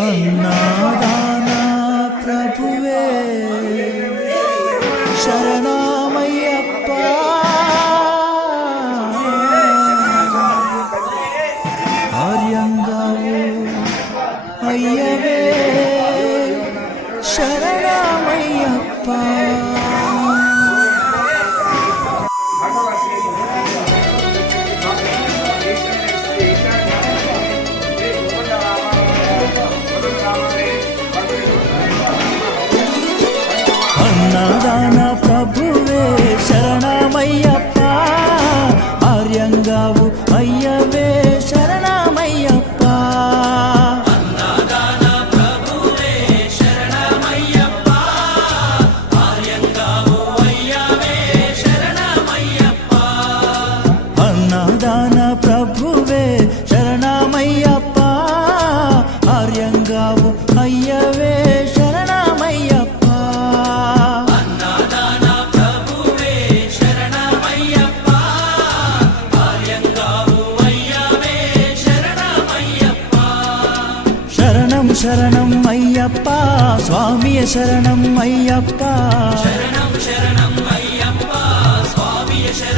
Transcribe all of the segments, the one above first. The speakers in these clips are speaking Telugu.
అన్నాదాన ప్రభు.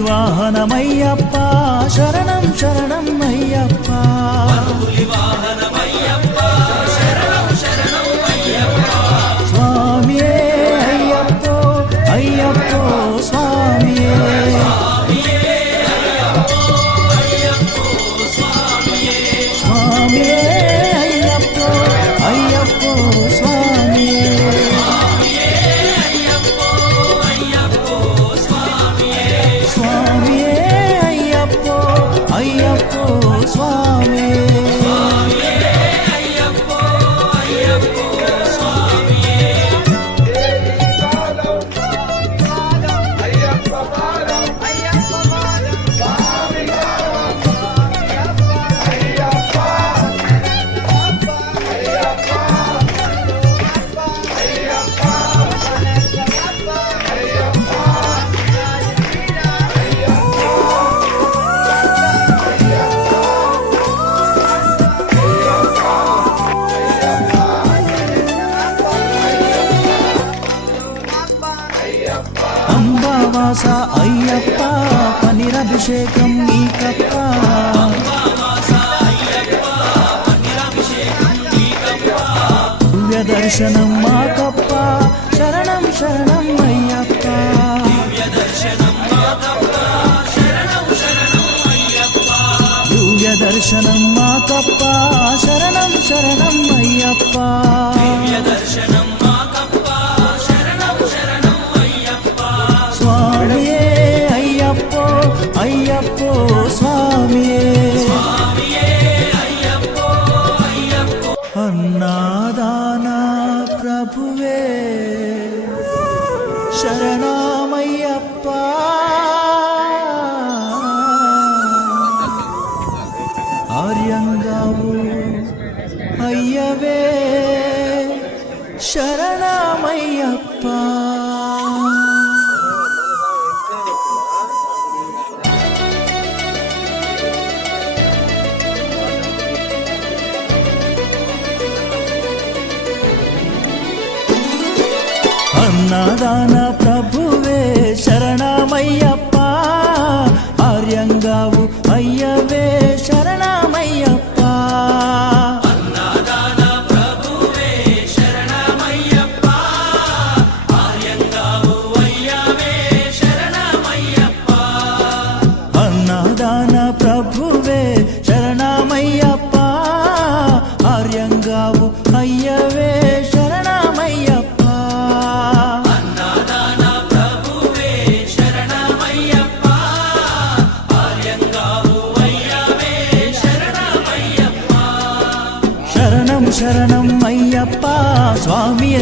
వనుపులి వాహనమయ్యప్ప. శరణం శరణం అయ్యప్ప. వాహనమయ్యప్ప అభిషేకం నీకప్ప దివ్య దర్శనం మాకప్ప శరణం శరణం అయ్యప్ప. దివ్య దర్శనం మాకప్ప శరణం శరణం అయ్యప్ప. దర్శనం అన్నాదాన సమాధాన ప్రభువే శరణమయ్యప్ప.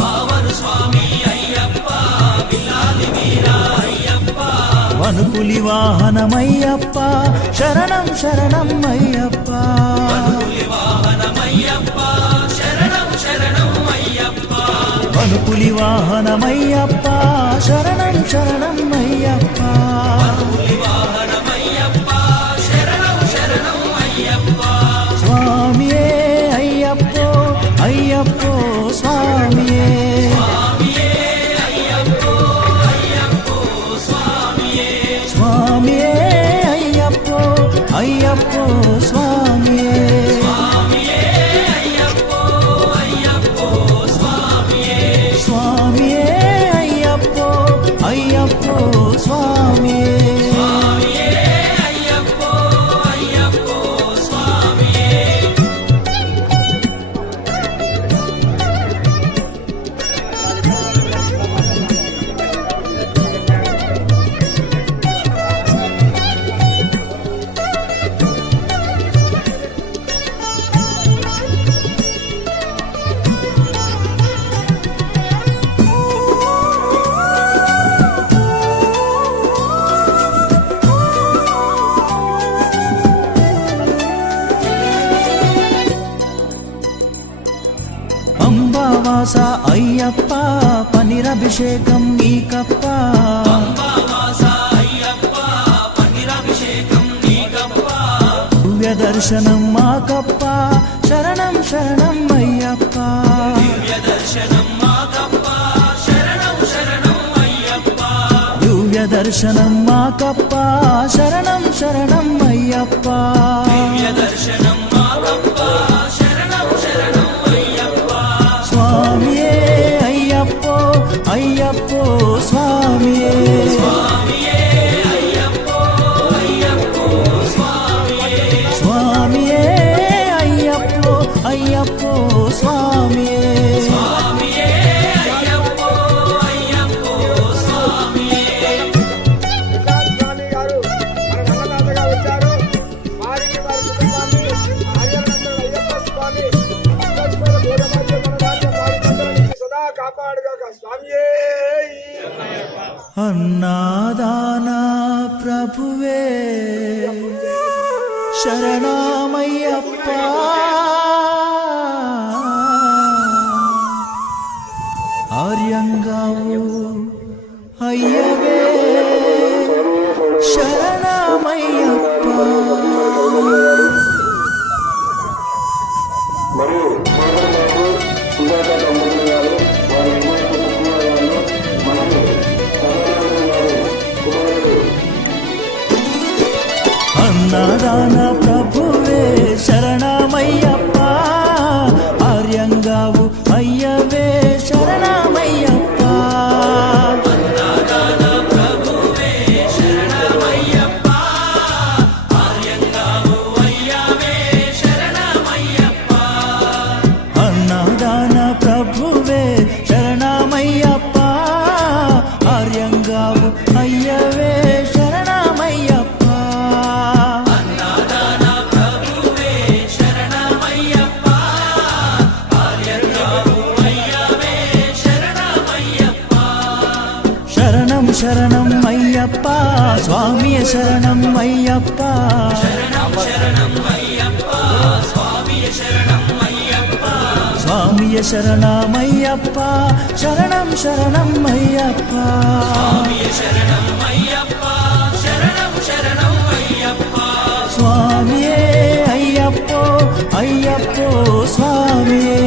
వావరు స్వామి అయ్యప్ప విల్లాలి వీరా అయ్యప్ప వనుపులి వాహనమయ్యప్ప శరణం శరణం అయ్యప్ప. వనుపులి వాహనమయ్యప్ప శరణం శరణం అయ్యప్ప. పనిరభిషేకం నీకప్ప దివ్య దర్శనం మాకప్ప శరణం శరణం అయ్యప్ప. దివ్య దర్శనం మాకప్ప శరణం శరణం అయ్యప్ప. స్వామియే నాదానా ప్రభువే. శరణామయ్యప్ప. ఆర్యంగావు అయ్యా. శరణం అయ్యప్ప స్వామియ శరణమయ్యప్ప. శరణం శరణం అయ్యప్ప స్వామియే అయ్యప్పో అయ్యప్పో స్వామియే.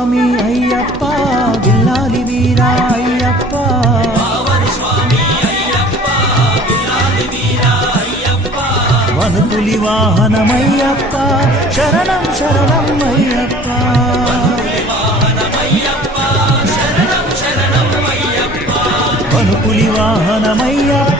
స్వామి అయ్యప్ప విల్లాలి వీరా అయ్యప్ప. వనుపులి వాహనమయ్యప్ప శరణం శరణం అయ్యప్ప. వనుపులి వాహనమయ్యప్ప